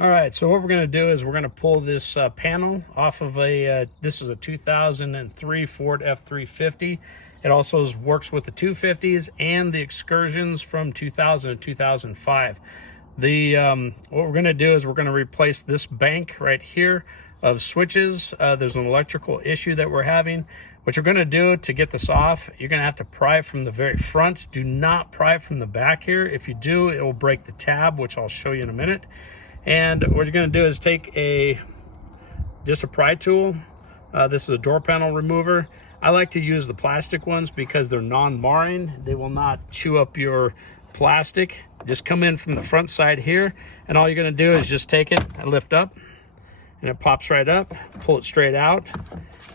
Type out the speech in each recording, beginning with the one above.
All right, so what we're going to do is we're going to pull this panel off of this is a 2003 Ford F350. It also works with the 250s and the Excursions from 2000 and 2005. What we're going to do is we're going to replace this bank right here of switches. There's an electrical issue that we're having. What you're going to do to get this off, you're going to have to pry it from the very front. Do not pry it from the back here. If you do, it will break the tab, which I'll show you in a minute. And what you're going to do is take just a pry tool. This is a door panel remover. I like to use the plastic ones because they're non-marring. They will not chew up your plastic. Just come in from the front side here, and all you're going to do is just take it and lift up, and it pops right up. Pull it straight out,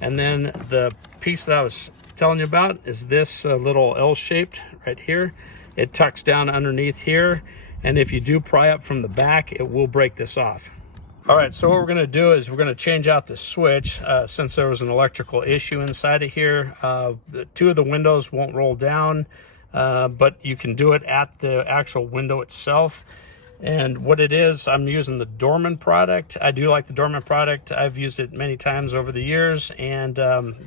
and then the piece that I was telling you about is this little L-shaped right here. It tucks down underneath here. And if you do pry up from the back, it will break this off. All right, so what we're gonna do is we're gonna change out the switch since there was an electrical issue inside of here. Two of the windows won't roll down, but you can do it at the actual window itself. And what it is, I'm using the Dorman product. I do like the Dorman product. I've used it many times over the years, and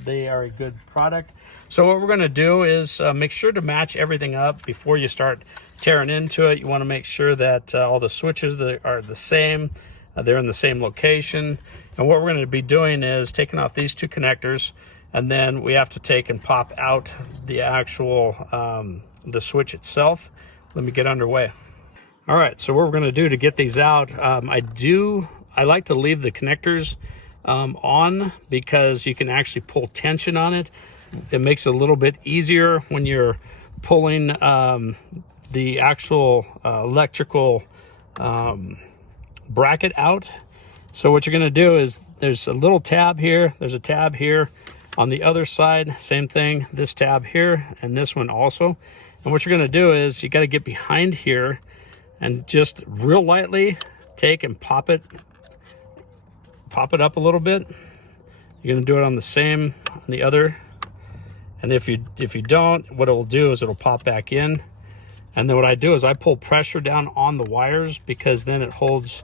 they are a good product. So what we're gonna do is make sure to match everything up before you start tearing into it. You wanna make sure that all the switches are the same, they're in the same location. And what we're gonna be doing is taking off these two connectors, and then we have to take and pop out the actual, the switch itself. Let me get underway. All right, so what we're gonna do to get these out, I like to leave the connectors on because you can actually pull tension on it. It makes it a little bit easier when you're pulling the actual electrical bracket out. So what you're gonna do is there's a little tab here, there's a tab here. On the other side, same thing, this tab here and this one also. And what you're gonna do is you gotta get behind here and just real lightly take and pop it up a little bit. You're gonna do it on the other. And if you don't, what it'll do is it'll pop back in. And then what I do is I pull pressure down on the wires because then it holds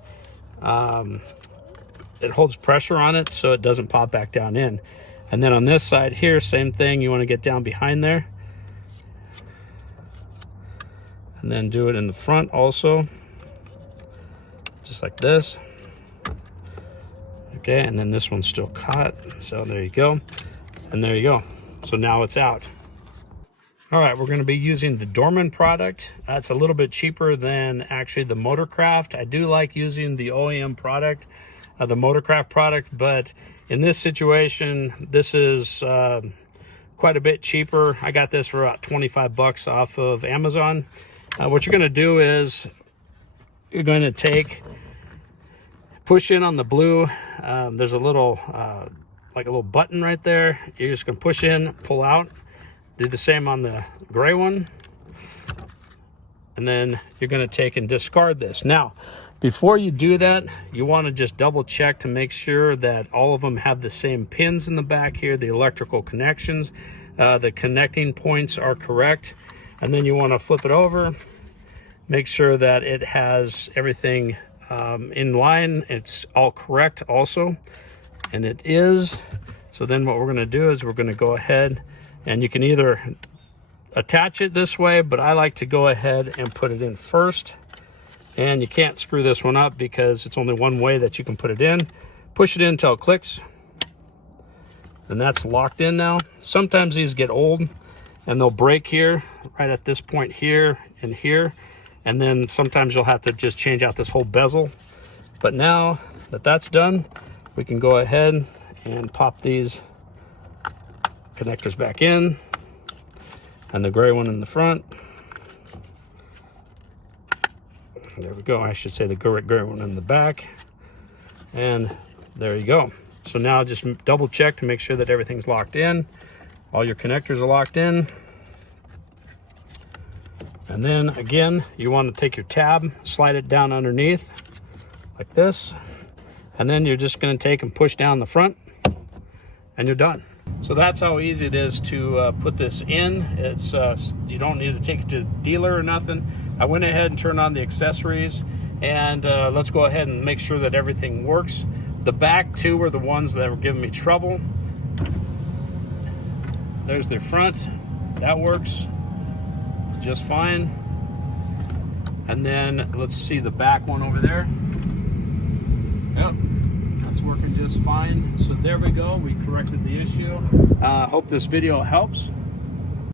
pressure on it so it doesn't pop back down in. And then on this side here, same thing, you want to get down behind there. And then do it in the front also, just like this. Okay, and then this one's still caught, so there you go. And there you go. So now it's out. All right, we're going to be using the Dorman product. It's a little bit cheaper than actually the Motorcraft. I do like using the OEM product, the Motorcraft product, but in this situation, this is quite a bit cheaper. I got this for about 25 bucks off of Amazon. What you're going to do is you're going to push in on the blue. There's a little like a little button right there. You're just gonna push in, pull out. Do the same on the gray one. And then you're gonna take and discard this. Now, before you do that, you wanna just double check to make sure that all of them have the same pins in the back here, the electrical connections, the connecting points are correct. And then you wanna flip it over, make sure that it has everything in line, it's all correct also. And it is. So then what we're going to do is we're going to go ahead, and you can either attach it this way, but I like to go ahead and put it in first. And you can't screw this one up because it's only one way that you can put it in. Push it in until it clicks, and that's locked in now. Sometimes these get old and they'll break here right at this point here and here, and then sometimes you'll have to just change out this whole bezel. But now that that's done, we can go ahead and pop these connectors back in, and the gray one in the front. There we go. I should say the gray one in the back. And there you go. So now just double check to make sure that everything's locked in. All your connectors are locked in. And then again, you want to take your tab, slide it down underneath like this. And then you're just going to take and push down the front, and you're done. So that's how easy it is to put this in. It's you don't need to take it to the dealer or nothing. I went ahead and turned on the accessories, And let's go ahead and make sure that everything works. The back two were the ones that were giving me trouble. There's the front. That works just fine. And then let's see the back one over there. Yep, that's working just fine. So there we go. We corrected the issue. Hope this video helps.